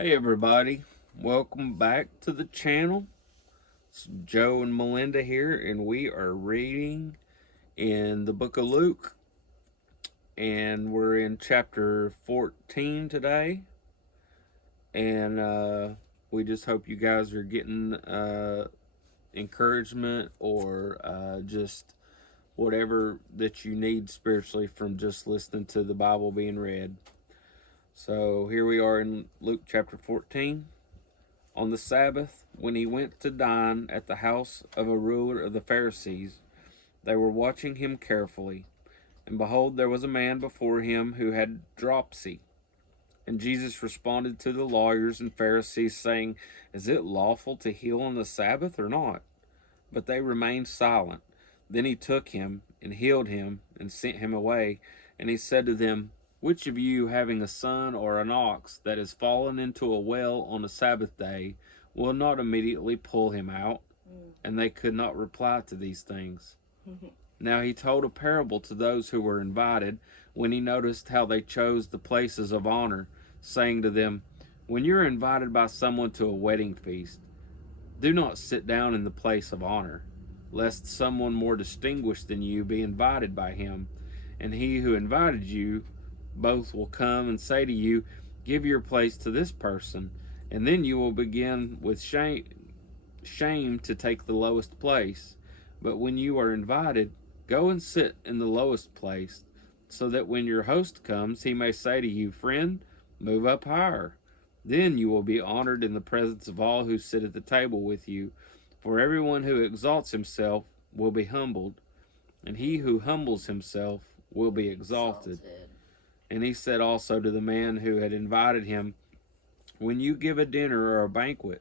Hey everybody, welcome back to the channel. It's Joe and Melinda here, and we are reading in the book of Luke, and we're in chapter 14 today. And we just hope you guys are getting encouragement or just whatever that you need spiritually from just listening to the Bible being read. So here we are in Luke chapter 14. On the Sabbath, when he went to dine at the house of a ruler of the Pharisees, they were watching him carefully. And behold, there was a man before him who had dropsy. And Jesus responded to the lawyers and Pharisees, saying, Is it lawful to heal on the Sabbath or not? But they remained silent. Then he took him and healed him and sent him away. And he said to them, Which of you, having a son or an ox that has fallen into a well on a Sabbath day, will not immediately pull him out? And they could not reply to these things. Now he told a parable to those who were invited, when he noticed how they chose the places of honor, saying to them, When you are invited by someone to a wedding feast, do not sit down in the place of honor, lest someone more distinguished than you be invited by him. And he who invited you both will come and say to you, Give your place to this person, and then you will begin with shame to take the lowest place. But when you are invited, go and sit in the lowest place, so that when your host comes, he may say to you, Friend, move up higher. Then you will be honored in the presence of all who sit at the table with you. For everyone who exalts himself will be humbled, and he who humbles himself will be exalted. And he said also to the man who had invited him, When you give a dinner or a banquet,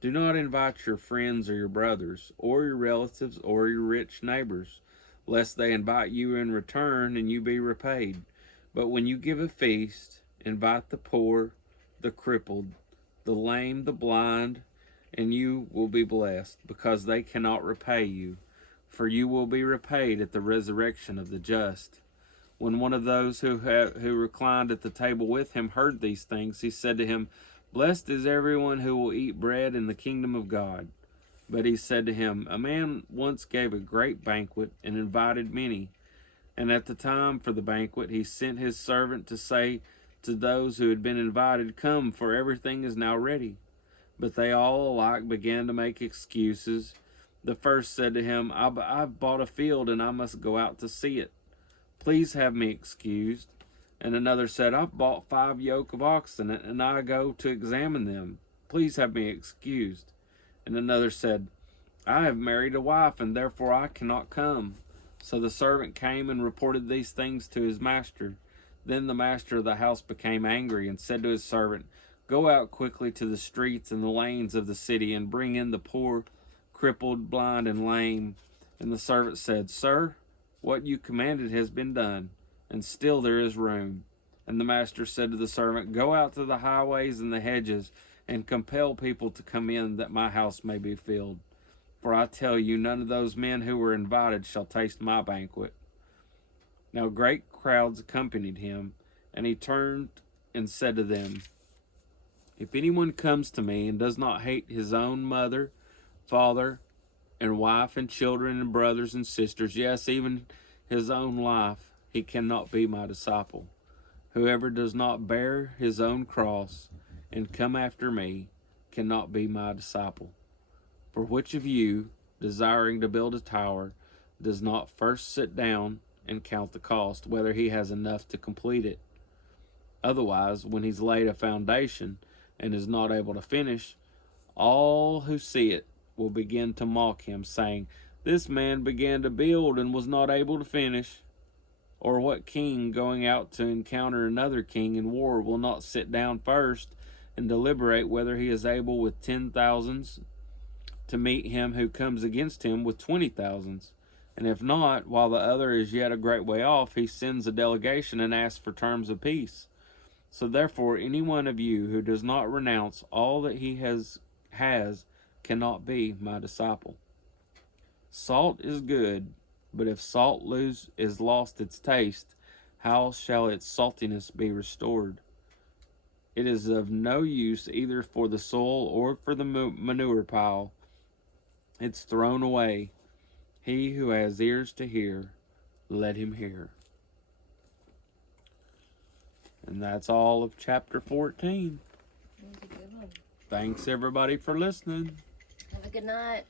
do not invite your friends or your brothers, or your relatives, or your rich neighbors, lest they invite you in return and you be repaid. But when you give a feast, invite the poor, the crippled, the lame, the blind, and you will be blessed, because they cannot repay you, for you will be repaid at the resurrection of the just. When one of those who reclined at the table with him heard these things, he said to him, Blessed is everyone who will eat bread in the kingdom of God. But he said to him, A man once gave a great banquet and invited many. And at the time for the banquet, he sent his servant to say to those who had been invited, Come, for everything is now ready. But they all alike began to make excuses. The first said to him, I've bought a field and I must go out to see it. Please have me excused. And another said, I've bought 5 yoke of oxen and I go to examine them. Please have me excused. And another said, I have married a wife and therefore I cannot come. So the servant came and reported these things to his master. Then the master of the house became angry and said to his servant, Go out quickly to the streets and the lanes of the city and bring in the poor, crippled, blind, and lame. And the servant said, Sir, what you commanded has been done, and still there is room. And the master said to the servant, Go out to the highways and the hedges, and compel people to come in, that my house may be filled. For I tell you, none of those men who were invited shall taste my banquet. Now great crowds accompanied him, and he turned and said to them, If anyone comes to me and does not hate his own mother, father, and wife and children and brothers and sisters, yes, even his own life, he cannot be my disciple. Whoever does not bear his own cross and come after me cannot be my disciple. For which of you, desiring to build a tower, does not first sit down and count the cost, whether he has enough to complete it? Otherwise, when he's laid a foundation and is not able to finish, all who see it will begin to mock him, saying, This man began to build and was not able to finish. Or what king going out to encounter another king in war will not sit down first and deliberate whether he is able with 10,000s to meet him who comes against him with 20,000s? And if not, while the other is yet a great way off, he sends a delegation and asks for terms of peace. So therefore, any one of you who does not renounce all that he has cannot be my disciple. Salt is good, but if salt is lost its taste, how shall its saltiness be restored? It is of no use either for the soil or for the manure pile. It's thrown away. He who has ears to hear, let him hear. And that's all of chapter 14. That was a good one. Thanks everybody for listening. Have a good night.